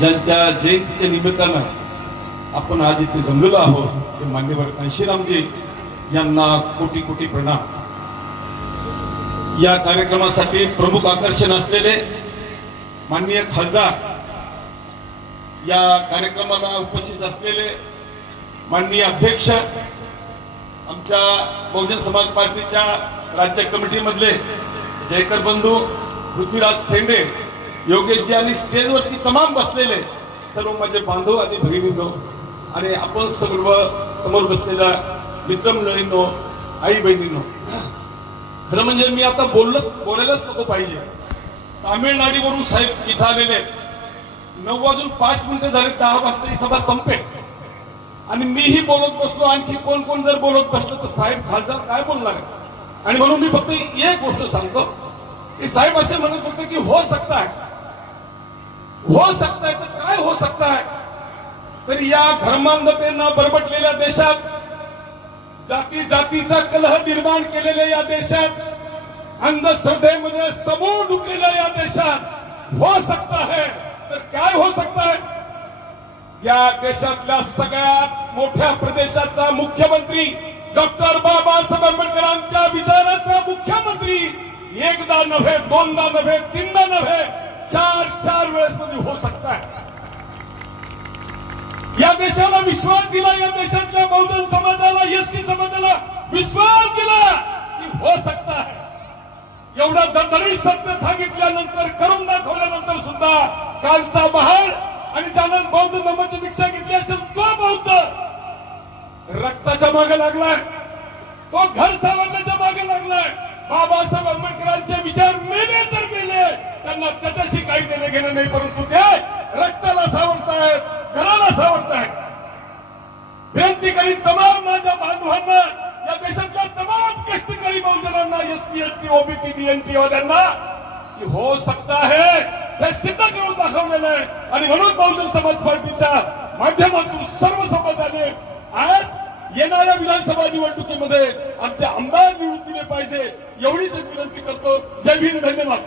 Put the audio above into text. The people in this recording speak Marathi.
ज्यांच्या जयंतीच्या निमित्तानं आपण आज इथे जमलेलो आहोत ते मान्यवर कांशीरामजी यांना कोटी कोटी प्रणाम। या कार्यक्रमासाठी प्रमुख आकर्षण असलेले माननीय खासदार, या कार्यक्रमाला उपस्थित असलेले माननीय अध्यक्ष, आमच्या बहुजन समाज पार्टीच्या राज्य कमिटीमधले जयकर बंधू, पृथ्वीराज थेंडे, योगेशजी आणि स्टेजवरती तमाम बसलेले सर्व माझे बांधव आणि भगिनींनो आणि आपण सर्व समोर बसलेल्या मित्रमंडळींनो, आई बहिणींनो, खरं म्हणजे मी आता बोलायलाच नको पाहिजे। तामिळनाडूवरून साहेब इथं आलेले 9:05 झाले, 10 वाजता ही सभा संपेल आणि मीही बोलत बसलो, आणखी कोण कोण जर बोलत बसलं तर साहेब खासदार काय बोलणार आहे? आणि म्हणून मी फक्त एक गोष्ट सांगतो की साहेब असे म्हणत होते की हो सकता है तर काय हो सकता है? तर या धर्मांधतेनं बरबटलेल्या देशात, जाती जातीचा कलह निर्माण केलेल्या या देशात, अंधश्रद्धेमध्ये समूळ डुबलेल्या या देशात हो सकता है तर काय हो सकता है? या देशातल्या सगळ्यात मोठ्या प्रदेशाचा मुख्यमंत्री, डॉक्टर बाबासाहेब आंबेडकरांच्या विचाराचा मुख्यमंत्री, एकदा नव्हे, दोनदा नव्हे, तीनदा नव्हे, चार वेळेस मध्ये हो सकता है। या देशाला विश्वास दिला, या देशातल्या बहुजन समाजाला, एसटी समाजाला विश्वास दिला की हो सकता है। एवढा दणदणीत सत्य सांगितल्यानंतर, करून दाखवल्यानंतर सुद्धा कालचा बहार आणि ज्यानं बौद्ध धर्माची दीक्षा घेतली असेल तो बौद्ध रक्ताच्या मागे लागलाय, तो घर सावरण्याच्या मागे लागलाय। बाबासाहेब आंबेडकरांचे विचार मेले तर मेले, त्यांना त्याच्याशी काही देणे घेणं नाही, परंतु ते रक्ताला सावरतायत, घराला सावरतायत। विनंती करीत तमाम माझ्या बांधवांना, या देशातल्या तमाम कष्टकरी बहुजनांना, एसटी, एसटी, ओबीसी, डीएनटी वाल्यांना की हो सकता है हे सिद्ध करून दाखवलेलं आहे। आणि म्हणून बहुजन समाज पार्टीच्या माध्यमातून सर्व समाजाने आज येणाऱ्या विधानसभा निवडणुकीमध्ये आमचे आमदार निवडून दिले पाहिजे, एवढीच विनंती करतो। जय भीम, धन्यवाद।